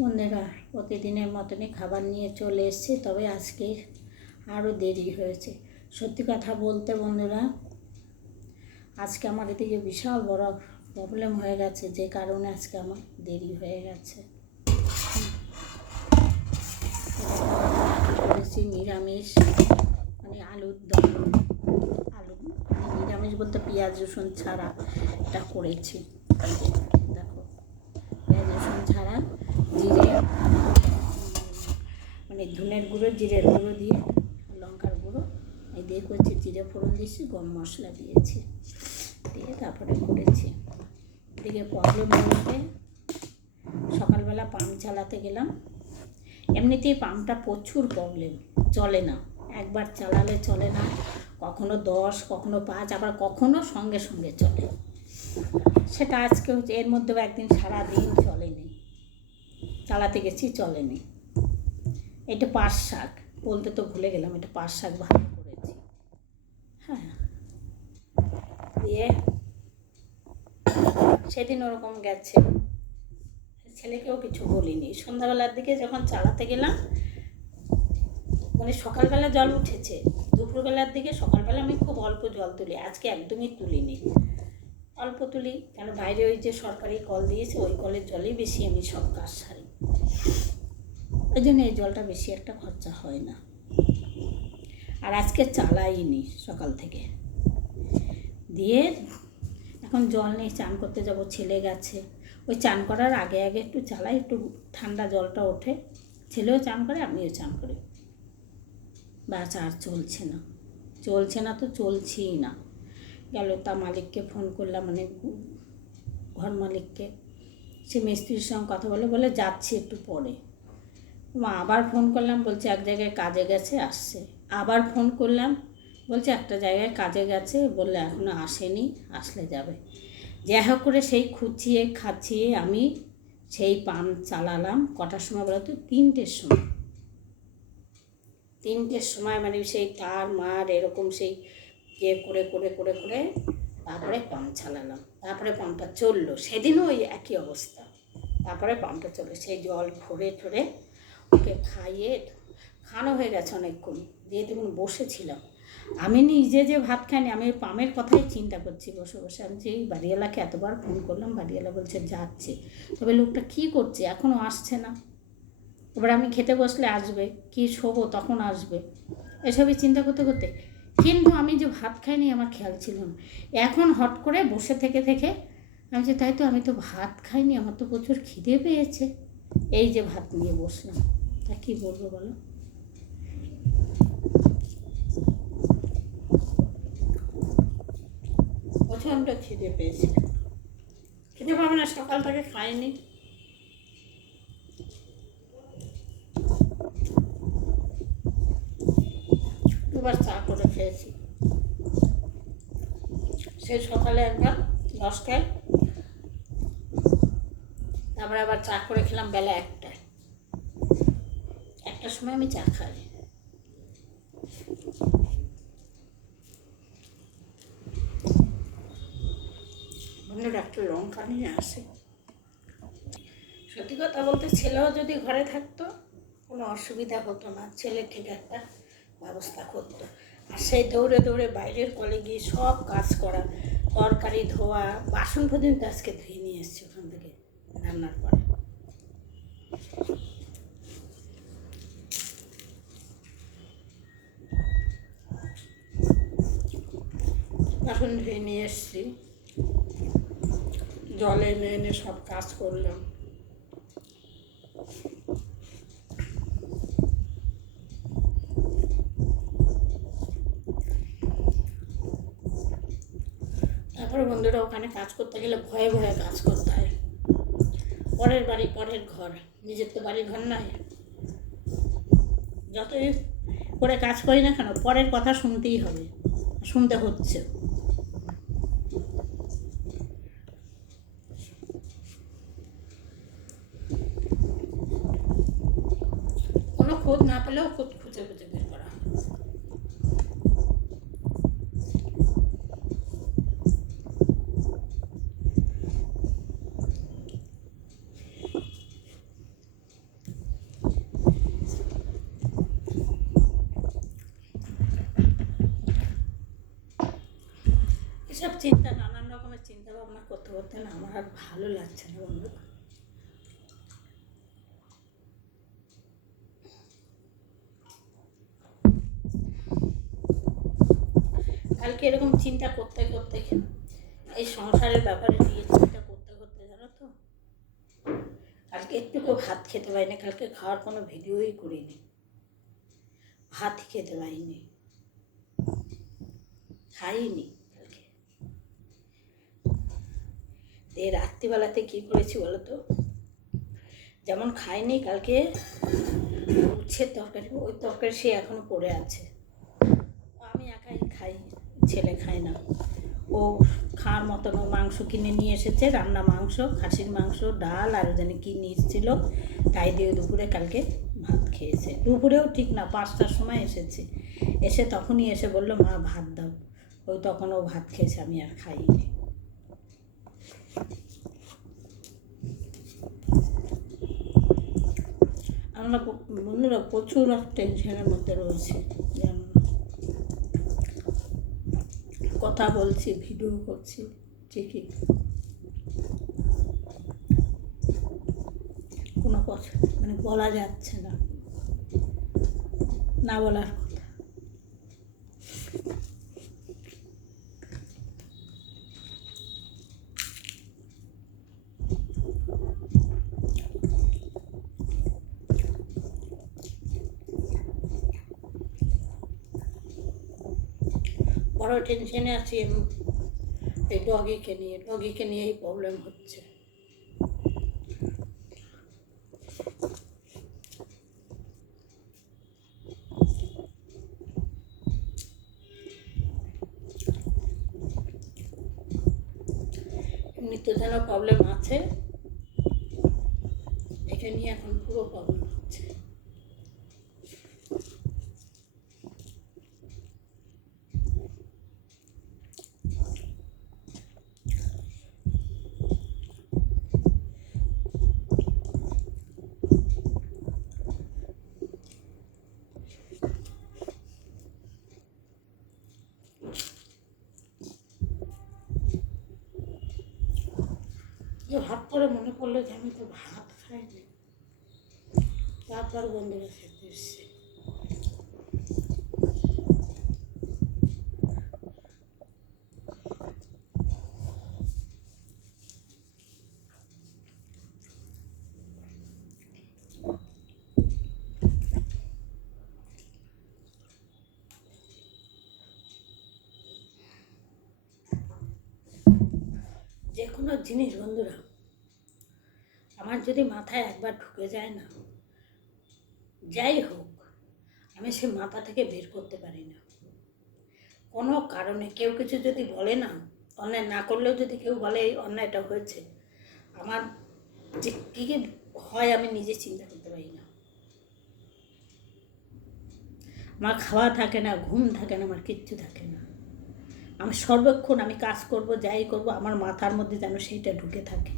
বন্ধুরা, প্রতিদিনের মতনই খাবার নিয়ে চলে এসেছি, তবে আজকে আরও দেরি হয়েছে। সত্যি কথা বলতে বন্ধুরা, আজকে আমার এদিকে বিশাল বড় প্রবলেম হয়ে গেছে, যে কারণে আজকে আমার দেরি হয়ে গেছে। করেছি নিরামিষ, মানে আলুর দম, নিরামিষ বলতে পেঁয়াজ রসুন ছাড়া এটা করেছি। দেখো, পেঁয়াজ রসুন ছাড়া, জিরে মানে ধনের গুঁড়ো, জিরের গুঁড়ো দিয়ে, লঙ্কার গুঁড়ো এই দিয়ে করছি। জিরে ফোড়ন দিয়েছি, গরম মশলা দিয়েছি, দিয়ে তারপরে করেছি। এদিকে প্রবলেম বলতে, সকালবেলা পাম্প চালাতে গেলাম। এমনিতেই পাম্পটা প্রচুর প্রবলেম, চলে না, একবার চালালে চলে না, কখনো 10, কখনো 5, আবার কখনো সঙ্গে সঙ্গে চলে। সেটা আজকে হচ্ছে, এর মধ্যেও একদিন সারাদিন চলেনি, চালাতে গেছি চলেনি। এটা পাট শাক বলতে তো ভুলে গেলাম, এটা পাট শাক ভালো করেছি। হ্যাঁ, দিয়ে সেদিন ওরকম গেছে, ছেলেকেও কিছু বলিনি। সন্ধ্যাবেলার দিকে যখন চালাতে গেলাম, মানে সকালবেলা জল উঠেছে, দুপুরবেলার দিকে, সকালবেলা আমি খুব অল্প জল তুলি, আজকে একদমই তুলিনি, অল্প তুলি, কেন বাইরে ওই যে সরকারি কল দিয়েছে, ওই কলের জলেই বেশি আমি সব কাজ সারি, ওই জন্য এই জলটা বেশি একটা খরচা হয় না। আর আজকে চালাইনি সকাল থেকে। দিয়ে এখন জল নেই, চান করতে যাব, ছেলে গেছে। ওই চান করার আগে আগে একটু চালাই, একটু ঠান্ডা জলটা ওঠে, ছেলেও চান করে, আমিও চান করি। বাস আর চলছে না তো চলছেই না। গেল তা মালিককে ফোন করলাম, মানে ঘর মালিককে, সে মিস্ত্রির সঙ্গে কথা বলে যাচ্ছি একটু পরে। আবার ফোন করলাম, বলছে এক জায়গায় কাজে গেছে, আসছে। আবার ফোন করলাম, বলছে একটা জায়গায় কাজে গেছে, বললে এখনও আসেনি, আসলে যাবে। যাই হোক করে সেই খুঁচিয়ে খাচ্ছিয়ে আমি সেই পাম্প চালালাম। কটার সময় বলো তো? 3টের সময়। 3টের সময়, মানে সেই তার মার এরকম সেই ইয়ে করে করে করে করে তারপরে পাম্প চালালাম। তারপরে পাম্পটা চললো, সেদিনও ওই একই অবস্থা। তারপরে পাম্পটা চললো, সেই জল ভরে ঠরে ওকে খাইয়ে, খানো হয়ে গেছে অনেকক্ষণ, দিয়ে তখন বসেছিলাম। আমি নিজে যে ভাত খাইনি, আমি ওই পামের কথাই চিন্তা করছি বসে বসে। আমি যে এই বাড়িওয়ালাকে এতবার ফোন করলাম, বাড়িওয়ালা বলছে যাচ্ছে, তবে লোকটা কী করছে, এখনও আসছে না। এবার আমি খেতে বসলে আসবে, কি শোবো তখন আসবে, এসবই চিন্তা করতে করতে, কিন্তু আমি যে ভাত খাইনি আমার খেয়াল ছিল না। এখন হট করে বসে থেকে থেকে আমি যে তাই তো, আমি তো ভাত খাইনি, আমার তো প্রচুর খিদে পেয়েছে, এই যে ভাত নিয়ে বসলাম। তা কী বলবো বলো? প্রচণ্ড খিদে পেয়েছে, খেতে পারবে না, সকাল থেকে খাইনি। দুবার চা করে খেয়েছি, সেই সকালে একবার 10টায়, তারপরে আবার চা করে খেলাম বেলা 1টার সময় আমি চা খাই। বন্ধুরা একটু লঙ্কা নিয়ে আসে। সত্যি কথা বলতে, ছেলেও যদি ঘরে থাকতো কোনো অসুবিধা হতো না, ছেলে ঠিক একটা ব্যবস্থা করতো। আর সেই দৌড়ে দৌড়ে বাইরের কলে গিয়ে সব কাজ করা, তরকারি ধোয়া, বাসন পর্যন্ত আজকে ধুয়ে নিয়ে এসছি ওখান থেকে রান্নার পরে। বাসন ধুয়ে নিয়ে এসছি, জল এনে এনে সব কাজ করলাম। তারপরে বন্ধুরা, ওখানে কাজ করতে গেলে ভয়ে ভয়ে কাজ করতে হয়। পরের বাড়ি, পরের ঘর, নিজের তো বাড়ি ঘর নয়। যতই করে কাজ করি না কেন, পরের কথা শুনতেই হবে, শুনতে হচ্ছে। কোনো খোঁজ না পেলেও খুঁজে খুঁজে বের করা। এসব চিন্তা, নানান রকমের চিন্তা ভাবনা করতে করতে না আমার আর ভালো লাগছে না বন্ধুরা। কালকে এরকম চিন্তা করতে করতে, এই সংসারের ব্যাপারে নিয়ে চিন্তা করতে করতে, জানো তো, কালকে একটুকু ভাত খেতে পারিনি। কালকে খাওয়ার কোনো ভিডিওই করিনি, ভাত খেতে পারিনি, খাইনি কালকে। এই রাত্রিবেলাতে কী করেছি বলো তো, যেমন খাইনি কালকে উচ্ছের তরকারি, ওই তরকারি সে এখনও পড়ে আছে। আমি একাই খাই, ছেলে খায় না। ও খাওয়ার মতন ও মাংস কিনে নিয়ে এসেছে, রান্না মাংস, খাসির মাংস, ডাল আর জানি কী নিয়ে এসেছিল, তাই দিয়ে দুপুরে কালকে ভাত খেয়েছে। দুপুরেও ঠিক না, 5টার সময় এসেছে, এসে তখনই এসে বললো মা ভাত দাও। ওই তখন ও ভাত খেয়েছে, আমি আর খাইনি। আমরা বন্ধুরা প্রচুর টেনশনের মধ্যে রয়েছে, জানো না। কথা বলছি, ভিডিও করছি ঠিকই, কোনো কথা মানে বলা যাচ্ছে না, না বলার কথা। বড় টেনশনে আছি আমি এই ডগিকে নিয়েই প্রবলেম হচ্ছে। এমনিতে যেন প্রবলেম আছে, এটা নিয়ে এখন পুরো প্রবলেম হচ্ছে। হঠাৎ করে মনে পড়লো যে আমি তো ভাত খাইনি, তারপর বন্ধুরা খেতে এসছে। যে কোনো জিনিস বন্ধুরা আমার যদি মাথায় একবার ঢুকে যায় না, যাই হোক, আমি সে মাথা থেকে বের করতে পারি না। কোনো কারণে কেউ কিছু যদি বলে না, অন্যায় না করলেও যদি কেউ বলে এই অন্যায়টা হয়েছে, আমার যে কী কী হয় আমি নিজে চিন্তা করতে পারি না। আমার খাওয়া থাকে না, ঘুম থাকে না, আমার কিচ্ছু থাকে না। আমি সর্বক্ষণ আমি কাজ করব, যাই করব, আমার মাথার মধ্যে যেন সেইটা ঢুকে থাকে।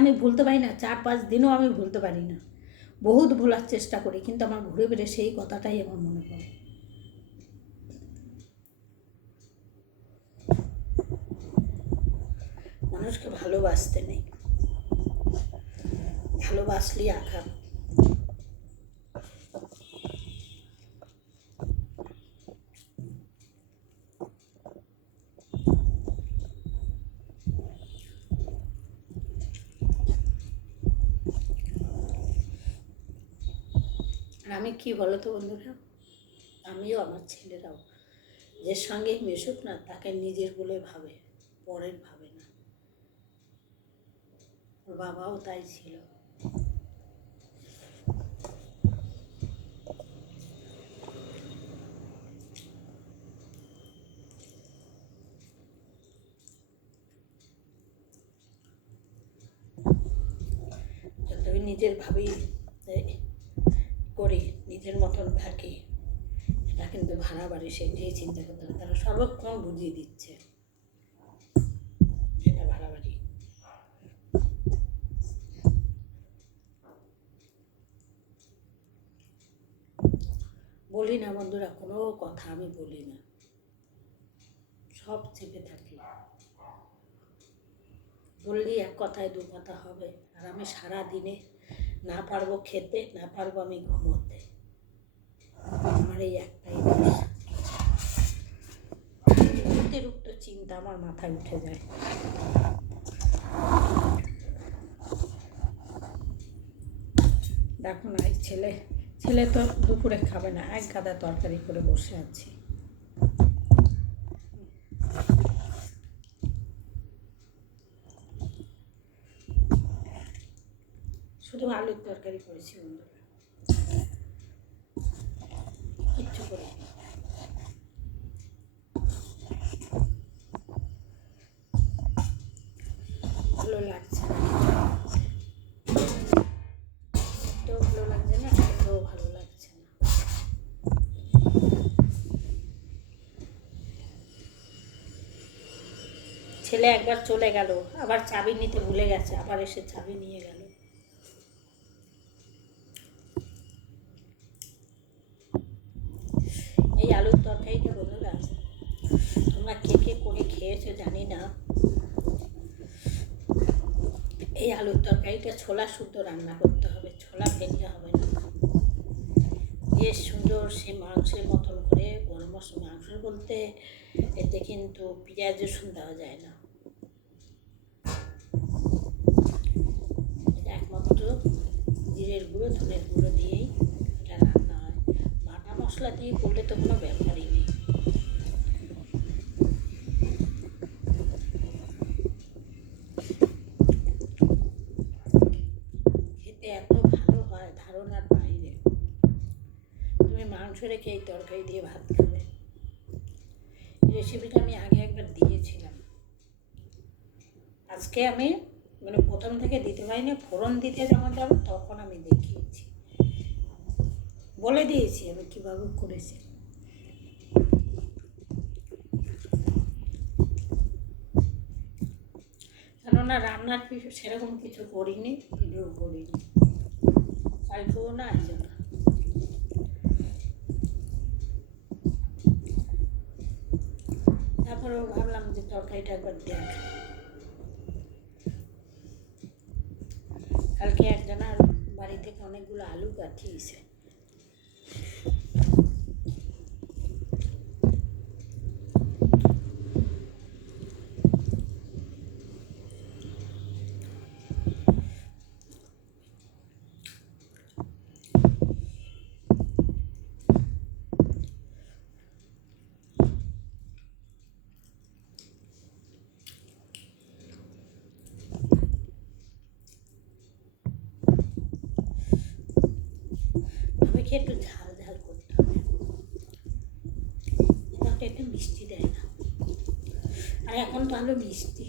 আমি ভুলতে পারি না, 4-5 দিনও আমি ভুলতে পারি না। বহুত ভোলার চেষ্টা করি, কিন্তু আমার ঘুরে ফিরে সেই কথাটাই আমার মনে পড়ে। মানুষকে ভালোবাসতে নেই, ভালোবাসলেই আঘাত। আর আমি কী বলো তো বন্ধুরা, আমিও আমার ছেলেরাও যে সঙ্গে মেশুক না, তাকে নিজের বলে ভাবে, পরের ভাবে না। ওর বাবাও তাই ছিল। যতই নিজের ভাবেই করি, নিজের মতন থাকি, এটা কিন্তু ভাড়া বাড়ি সে যে চিন্তা করতে হবে, তারা সর্বক্ষণ বুঝিয়ে দিচ্ছে এটা ভাড়া বাড়ি। বলি না বন্ধুরা, কোনো কথা আমি বলি না, সব চেপে থাকি, বললেই এক কথায় দু কথা হবে। আর আমি সারা দিনে না পারবো খেতে, না পারবো আমি ঘুমোতে। আমার এই একটাই দোষ, অতিরিক্ত চিন্তা আমার মাথায় উঠে যায়। দেখো না, এই ছেলে তো দুপুরে খাবে না, এক গাদা তরকারি করে বসে আছি। শুধু আলুর তরকারি করেছি বন্ধুরা, কিচ্ছু করে ভালো লাগছে না, তো ভালো লাগছে না, খেতেও ভালো লাগছে না। ছেলে একবার চলে গেল, আবার চাবি নিতে ভুলে গেছে, আবার এসে চাবি নিয়ে গেল। এই আলুর তরকারিটা বন্ধুরা তোমরা কে কে করে খেয়েছো জানি না। এই আলুর তরকারিটা ছোলা শুদ্ধ রান্না করতে হবে, ছোলা ফেলতে হবে না। বেশ সুন্দর সে মাংসের মতন করে গরম মশলা, মাংস বলতে এতে কিন্তু পেঁয়াজ রসুন দেওয়া যায় না, একমাত্র জিরের গুঁড়ো ধনের গুঁড়ো দিয়েই এটা রান্না হয়। বাটা মশলা দিয়ে করলে তো কোনো ব্যাপারই নেই। খেতে এত ভালো হয় ধারণার বাইরে। তুমি মাংস রেখে এই তরকারি দিয়ে ভাত খাবে। রেসিপিটা আমি আগে একবার দিয়েছিলাম, আজকে আমি মানে প্রথম থেকে দিতে পারিনি, ফোড়ন দিতে যখন যাবো তখন আমি দেখিয়েছি, বলে দিয়েছি আমি কীভাবে করেছি। কেননা রান্নার সেরকম কিছু করিনি, ভিডিও করিনি, কালকেও না আজও না। তারপরেও ভাবলাম যে তরকারিটা একবার দেখ। কালকে একজনের বাড়ি থেকে অনেকগুলো আলু পাঠিয়েছে, আমাকে একটু ঝাল ঝাল করতে হবে, তাতে একটু মিষ্টি দেয় না, আর এখন তো আলু মিষ্টি।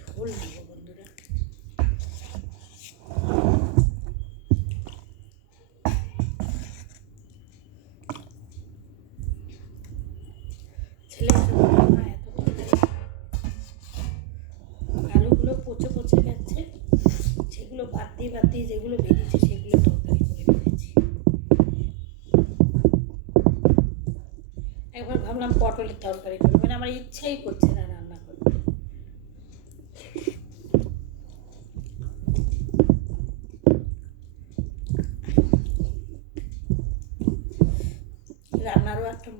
ঝোল নেব বন্ধুরা, ছেলে এত আলুগুলো পচে পচে গেছে, সেগুলো বাদ দিয়ে যেগুলো বেরিয়েছে সেগুলো তরকারি করে ফেলেছি। একবার ভাবলাম পটলের তরকারি করবো, মানে আমার ইচ্ছাই করছে না রান্না করতে। রান্নারও একটা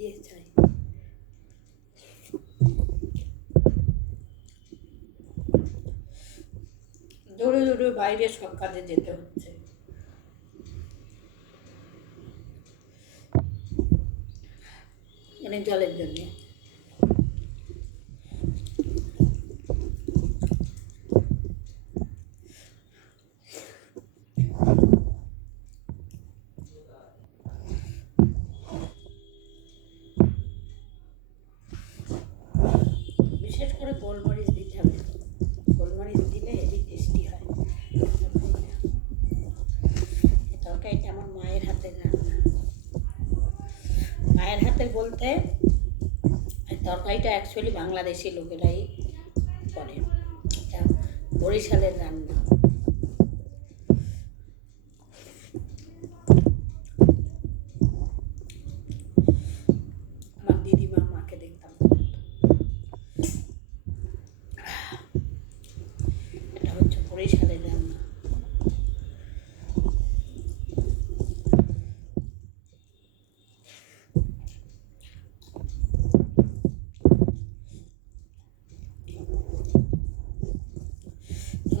ইয়ে চাই। দৌড়ে দৌড়ে বাইরে সব কাজে যেতে হচ্ছে, মানে জলের জন্যে। বিশেষ করে গোলমরিচ দিতে হবে, গোলমরিচ দিলে হেভি টেস্টি হয় তরকারিটা। আমার মায়ের হাতের রান্না, মায়ের হাতের বলতে তরকারিটা অ্যাকচুয়ালি বাংলাদেশি লোকেরাই করে, এটা বরিশালের রান্না।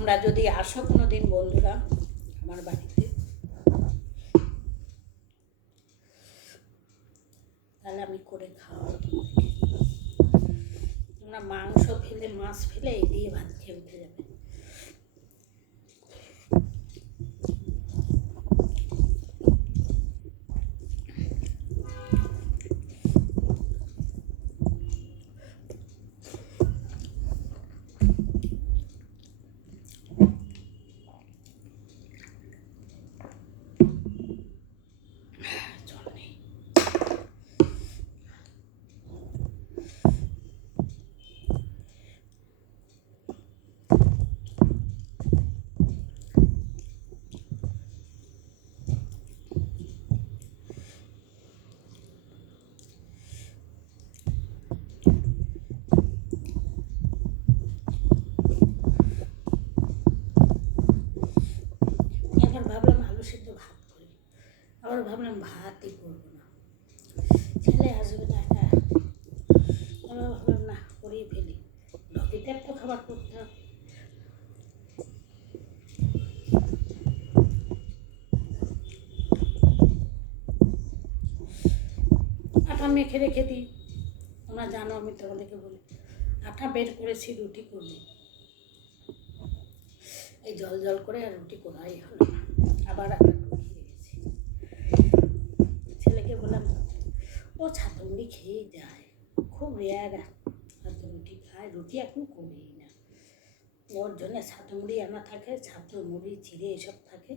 তোমরা যদি আসো কোনো দিন বন্ধুরা আমার বাড়িতে, তাহলে আমি করে খাওয়াবো তোমাদেরকে। তোমরা মাংস ফেলে মাছ ফেলে এই দিয়ে ভাত খেয়ে উঠে যাবে। এবার ভাবলাম আলু সিদ্ধ ভাত করি, আবার ভাবলাম ভাতই করবো না, ছেলে আসবে না একা, আবার ভাবলাম না করেই ফেলি, ঢকিতে একটা খাবার করতে হবে। আটা মেখে রেখে দিই, তোমরা জানো আমি তোমাদেরকে বলি, আটা বের করেছি রুটি করবো, এই জল জল করে আর রুটি করাই হলো না, আবার আটা ঢুকিয়ে গেছি। ছেলেকে বললাম ও ছাতু মুড়ি খেয়েই যায়, খুব রেয়ার ছাতু রুটি খায়, রুটি এখন করেই না, ওর জন্য ছাতু মুড়ি আনা থাকে, ছাতু মুড়ি চিড়ে এসব থাকে,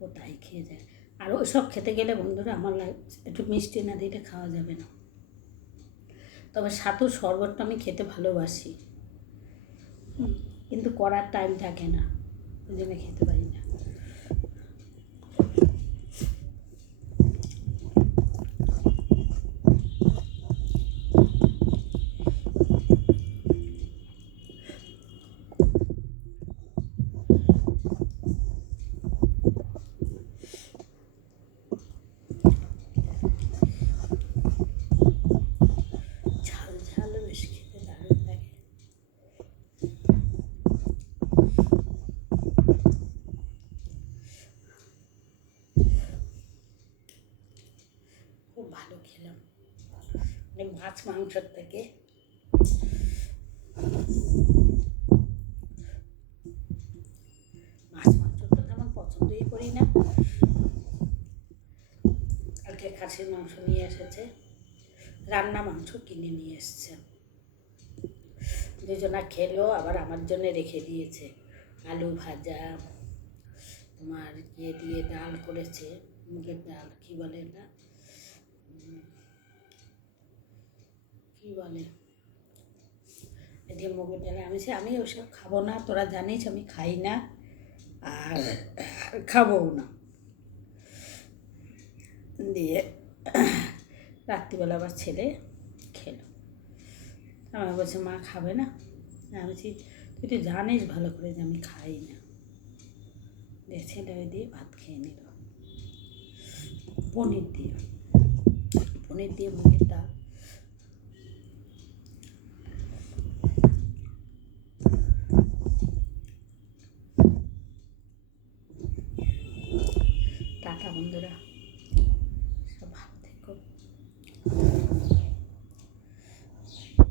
ও তাই খেয়ে যায়। আর ওই সব খেতে গেলে বন্ধুরা আমার একটু মিষ্টি না দিলে খাওয়া যাবে না। তবে ছাতুর শরবতটা আমি খেতে ভালোবাসি, কিন্তু করার টাইম থাকে না, ওই জন্য খেতে পারি না। ঝাল ঝাল বেশ খেতে দারুণ লাগে। খুব ভালো খেলাম, মানে মাছ মাংসের থেকে। মাছ মাংস তো তেমন পছন্দই করি না। কালকে খাসির মাংস নিয়ে এসেছে, রান্না মাংস কিনে নিয়ে এসছে, দুজনা খেলো, আবার আমার জন্য রেখে দিয়েছে। আলু ভাজা, তোমার ইয়ে দিয়ে ডাল করেছে, মুগের ডাল, কী বলে এটা, কী বলে, দিয়ে মুগের ডালে আমি ওসব খাবো না, তোরা জানিস আমি খাই না আর খাবও না। দিয়ে রাত্রিবেলা আবার ছেলে খেলো, আমার বলছে মা খাবে না, আমি বলছি তুই তো জানিস ভালো করে যে আমি খাই না। দিয়ে ছেলে দিয়ে ভাত খেয়ে নিল, পনির দিয়ে মুগের ডাল। টাটা বন্ধুরা।